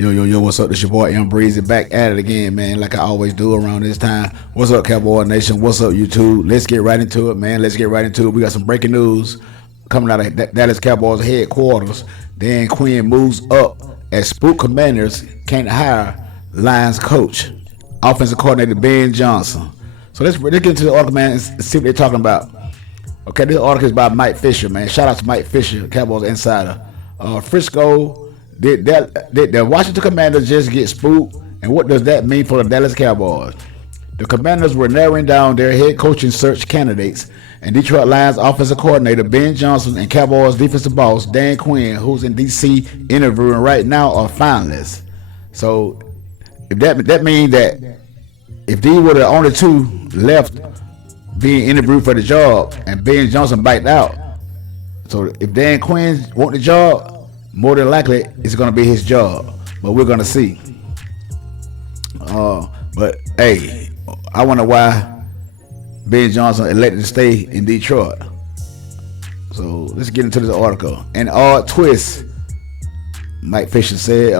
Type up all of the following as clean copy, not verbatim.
Yo, what's up? This your boy M Breezy back at it again, man, like I always do around this time. What's up, Cowboy Nation? What's up, YouTube? Let's get right into it, man. Let's get right into it. We got some breaking news coming out of Dallas Cowboys headquarters. Dan Quinn moves up as Spook Commanders can't hire Lions coach, offensive coordinator Ben Johnson. So let's get into the article, man, and see what they're talking about. Okay, this article is by Mike Fisher, man. Shout out to Mike Fisher, Cowboys insider. Frisco. Did the Washington Commanders just get spooked? And what does that mean for the Dallas Cowboys? The Commanders were narrowing down their head coaching search candidates, and Detroit Lions offensive coordinator Ben Johnson and Cowboys defensive boss Dan Quinn, who's in D.C. interviewing right now, are finalists. So if that means that if these were the only two left being interviewed for the job and Ben Johnson backed out, so if Dan Quinn want the job, more than likely it's going to be his job, but we're going to see. But hey, I wonder why Ben Johnson elected to stay in Detroit. So let's get into this article. An odd twist, Mike Fisher said,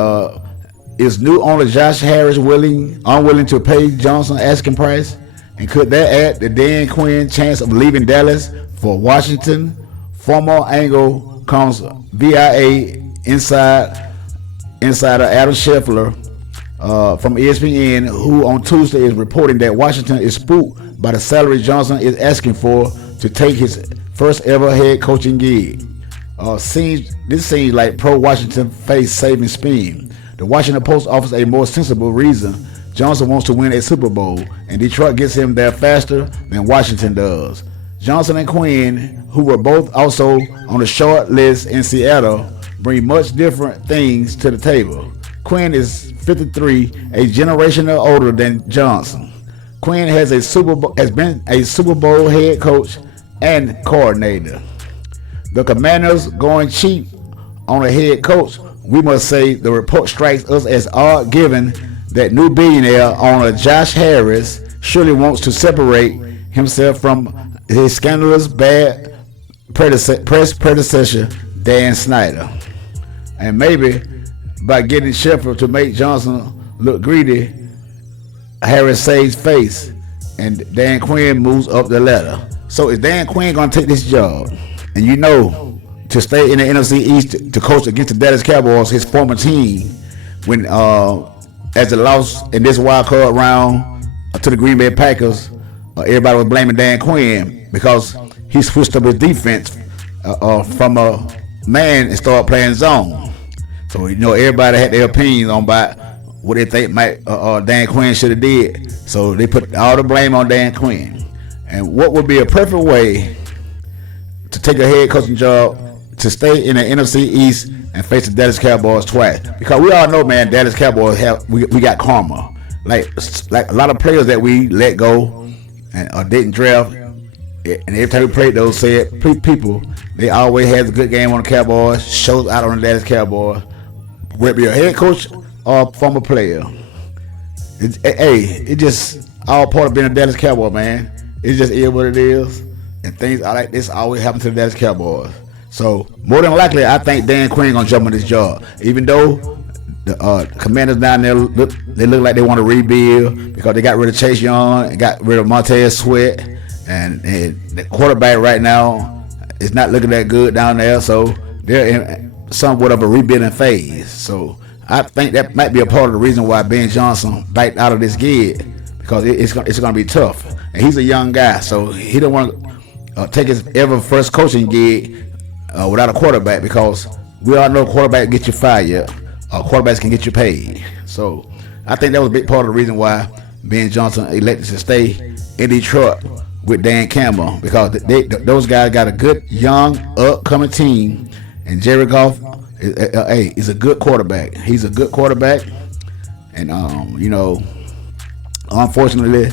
is new owner Josh Harris unwilling to pay Johnson asking price? And could that add the Dan Quinn chance of leaving Dallas for Washington? Former angle comes VIA insider Adam Scheffler from ESPN, who on Tuesday is reporting that Washington is spooked by the salary Johnson is asking for to take his first ever head coaching gig. This seems like pro-Washington face saving spin. The Washington Post offers a more sensible reason. Johnson wants to win a Super Bowl, and Detroit gets him there faster than Washington does. Johnson and Quinn, who were both also on the short list in Seattle, bring much different things to the table. Quinn is 53, a generation older than Johnson. Quinn has been a Super Bowl head coach and coordinator. The Commanders going cheap on a head coach. We must say the report strikes us as odd, given that new billionaire owner Josh Harris surely wants to separate himself from his scandalous bad press predecessor Dan Snyder. And maybe by getting Scheffler to make Johnson look greedy, Harris saves face and Dan Quinn moves up the ladder. So is Dan Quinn going to take this job? And you know, to stay in the NFC East to coach against the Dallas Cowboys, his former team, when as the loss in this wild card round to the Green Bay Packers, everybody was blaming Dan Quinn because he switched up his defense from a man and started playing zone. So you know everybody had their opinions on about what they think Dan Quinn should have did. So they put all the blame on Dan Quinn. And what would be a perfect way to take a head coaching job to stay in the NFC East and face the Dallas Cowboys twice? Because we all know, man, Dallas Cowboys we got karma. Like a lot of players that we let go and didn't draft, and every time we played those said people, they always had a good game on the Cowboys, shows out on the Dallas Cowboys, whether it be a head coach or a former player. It just all part of being a Dallas Cowboy, man. It just is what it is, and things like this always happen to the Dallas Cowboys. So more than likely, I think Dan Quinn gonna jump on this job, even though the Commanders down there look like they want to rebuild because they got rid of Chase Young and got rid of Montez Sweat, and the quarterback right now is not looking that good down there. So they're in somewhat of a rebuilding phase. So I think that might be a part of the reason why Ben Johnson backed out of this gig, because it's going to be tough, and he's a young guy, so he don't want to take his ever first coaching gig without a quarterback, because we all know quarterback get you fired. Quarterbacks can get you paid. So I think that was a big part of the reason why Ben Johnson elected to stay in Detroit with Dan Campbell, because those guys got a good young upcoming team, and Jerry Goff is a good quarterback. He's a good quarterback, and unfortunately,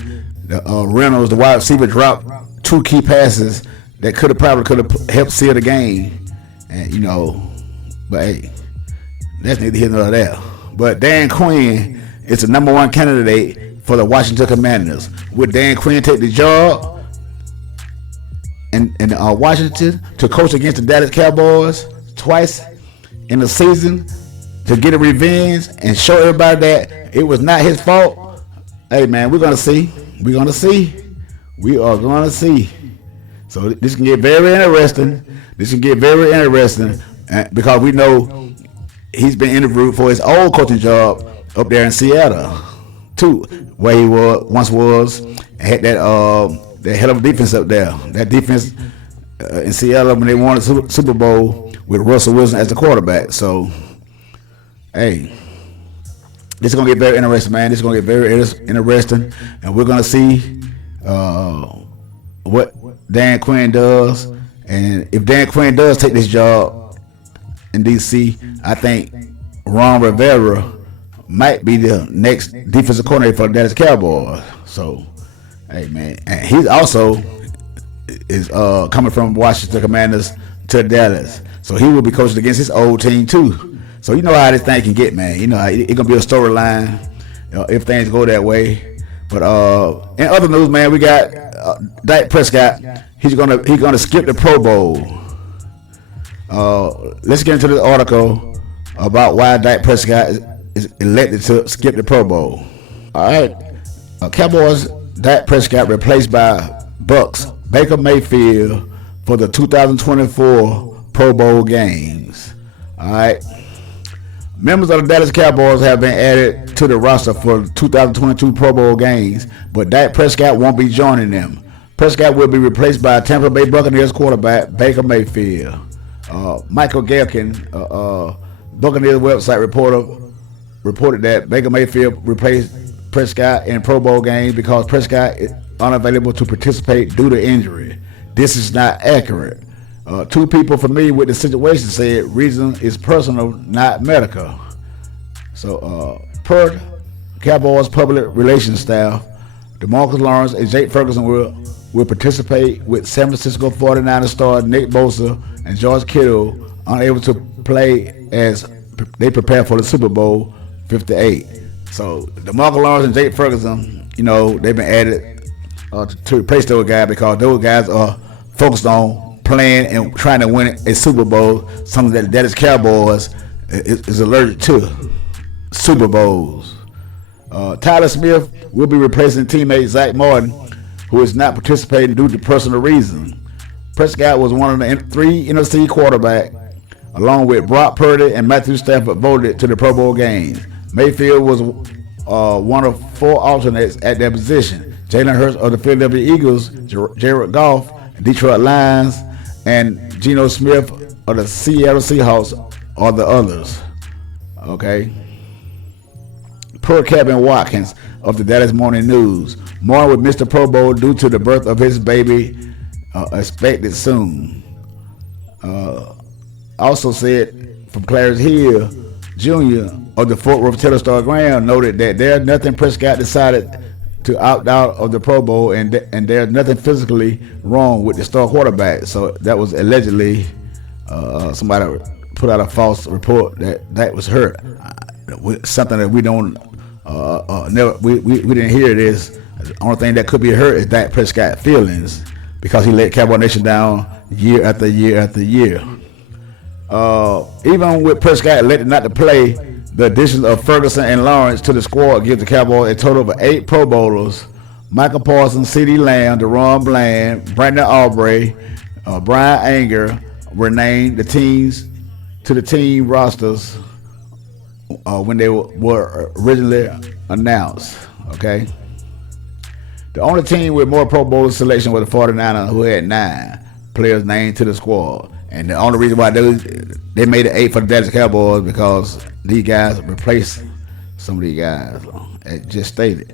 Reynolds, the wide receiver, dropped two key passes that could have helped seal the game, and but hey, that's neither here nor there. But Dan Quinn is the number one candidate for the Washington Commanders. Would Dan Quinn take the job in Washington to coach against the Dallas Cowboys twice in the season to get a revenge and show everybody that it was not his fault. Hey man, we're gonna see. We are gonna see. So this can get very interesting. Because we know he's been interviewed for his old coaching job up there in Seattle too, where he once was, and had that hell of a defense up there. That defense in Seattle when they won the Super Bowl with Russell Wilson as the quarterback. So, hey, this is gonna get very interesting, man. This is gonna get very interesting, and we're gonna see what Dan Quinn does. And if Dan Quinn does take this job in DC, I think Ron Rivera might be the next defensive coordinator for the Dallas Cowboys. So, hey man, and he also is coming from Washington Commanders to Dallas, so he will be coaching against his old team too. So you know how this thing can get, man. You know it's gonna be a storyline if things go that way. But in other news, man, we got Dak Prescott. He's gonna skip the Pro Bowl. Let's get into this article about why Dak Prescott is elected to skip the Pro Bowl. All right, Cowboys Dak Prescott replaced by Bucks Baker Mayfield for the 2024 Pro Bowl games. All right. Members of the Dallas Cowboys have been added to the roster for the 2022 Pro Bowl games, but Dak Prescott won't be joining them. Prescott will be replaced by Tampa Bay Buccaneers quarterback Baker Mayfield. Michael Galkin, Buccaneers website reported that Baker Mayfield replaced Prescott in Pro Bowl games because Prescott is unavailable to participate due to injury. This is not accurate. Two people familiar with the situation said reason is personal, not medical. So, per Cowboys public relations staff, DeMarcus Lawrence and Jake Ferguson will participate with San Francisco 49ers star Nick Bosa and George Kittle unable to play as they prepare for the Super Bowl 58. So, DeMarcus Lawrence and Jake Ferguson, you know, they've been added to replace those guys because those guys are focused on playing and trying to win a Super Bowl, something that Dallas Cowboys is allergic to. Super Bowls. Tyler Smith will be replacing teammate Zach Martin, who is not participating due to personal reasons. Prescott was one of the three NFC quarterbacks, along with Brock Purdy and Matthew Stafford, voted to the Pro Bowl games. Mayfield was one of four alternates at that position. Jalen Hurts of the Philadelphia Eagles, Jared Goff, Detroit Lions, and Geno Smith of the Seattle Seahawks are the others. Okay. Per Kevin Watkins of the Dallas Morning News, Martin would miss the Pro Bowl due to the birth of his baby expected soon. Also said from Clarence Hill Jr. of the Fort Worth Telestar Graham noted that there's nothing Prescott decided to opt out of the Pro Bowl, and there's nothing physically wrong with the star quarterback. So that was allegedly somebody put out a false report that was hurt. Something that we don't we didn't hear this. The only thing that could be hurt is Dak Prescott's feelings because he let Cowboy Nation down year after year after year. Even with Prescott elected not to play, the additions of Ferguson and Lawrence to the squad gives the Cowboys a total of 8 Pro Bowlers. Michael Parsons, CeeDee Lamb, Deron Bland, Brandon Aubrey, Brian Anger were named to the team rosters when they were originally announced. Okay. The only team with more Pro Bowler selection was the 49ers, who had 9 players named to the squad. And the only reason why they made it 8 for the Dallas Cowboys because these guys replaced some of these guys, as just stated.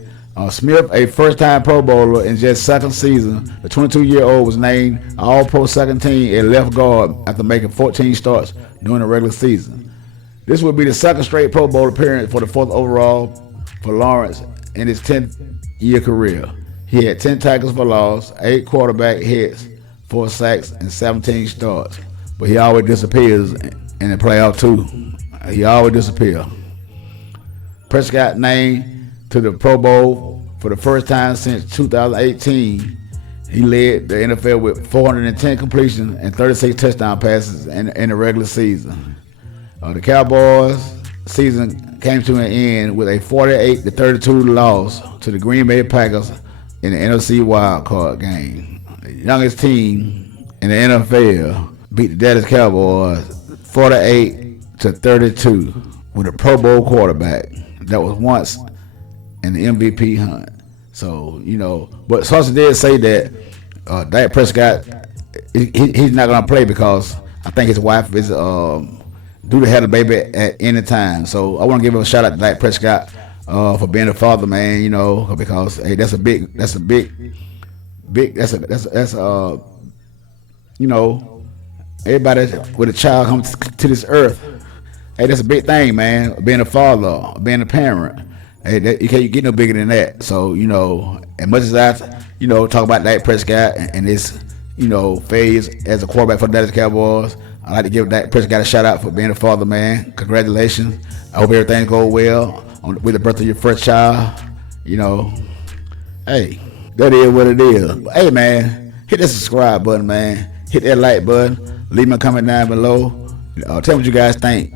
Smith, a first-time Pro Bowler in just second season, the 22-year-old was named All-Pro second team at left guard after making 14 starts during the regular season. This would be the second straight Pro Bowl appearance for the 4th overall for Lawrence in his 10th-year career. He had 10 tackles for loss, 8 quarterback hits, 4 sacks, and 17 starts. But he always disappears in the playoff too. He always disappears. Prescott named to the Pro Bowl for the first time since 2018. He led the NFL with 410 completions and 36 touchdown passes in the regular season. The Cowboys season came to an end with a 48-32 loss to the Green Bay Packers in the NFC wild card game. The youngest team in the NFL beat the Dallas Cowboys 48-32 with a Pro Bowl quarterback that was once in the MVP hunt. So, but sources did say that Dak Prescott, he's not going to play because I think his wife is due to have a baby at any time. So I want to give a shout out to Dak Prescott for being a father, man. Because hey, that's a big, everybody with a child comes to this earth. Hey, that's a big thing, man. Being a father, being a parent. Hey, you can't get no bigger than that. So, as much as I, talk about Dak Prescott and his, phase as a quarterback for the Dallas Cowboys, I like to give Dak Prescott a shout out for being a father, man. Congratulations. I hope everything goes well with the birth of your first child. Hey, that is what it is. But, hey, man, hit that subscribe button, man. Hit that like button. Leave me a comment down below. Tell me what you guys think,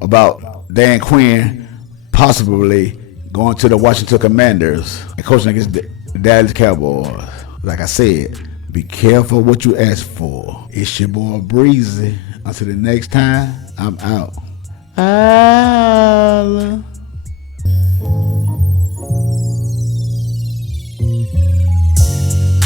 about Dan Quinn possibly going to the Washington Commanders and coaching against the Dallas Cowboys. Like I said, be careful what you ask for. It's your boy Breezy. Until the next time, I'm out.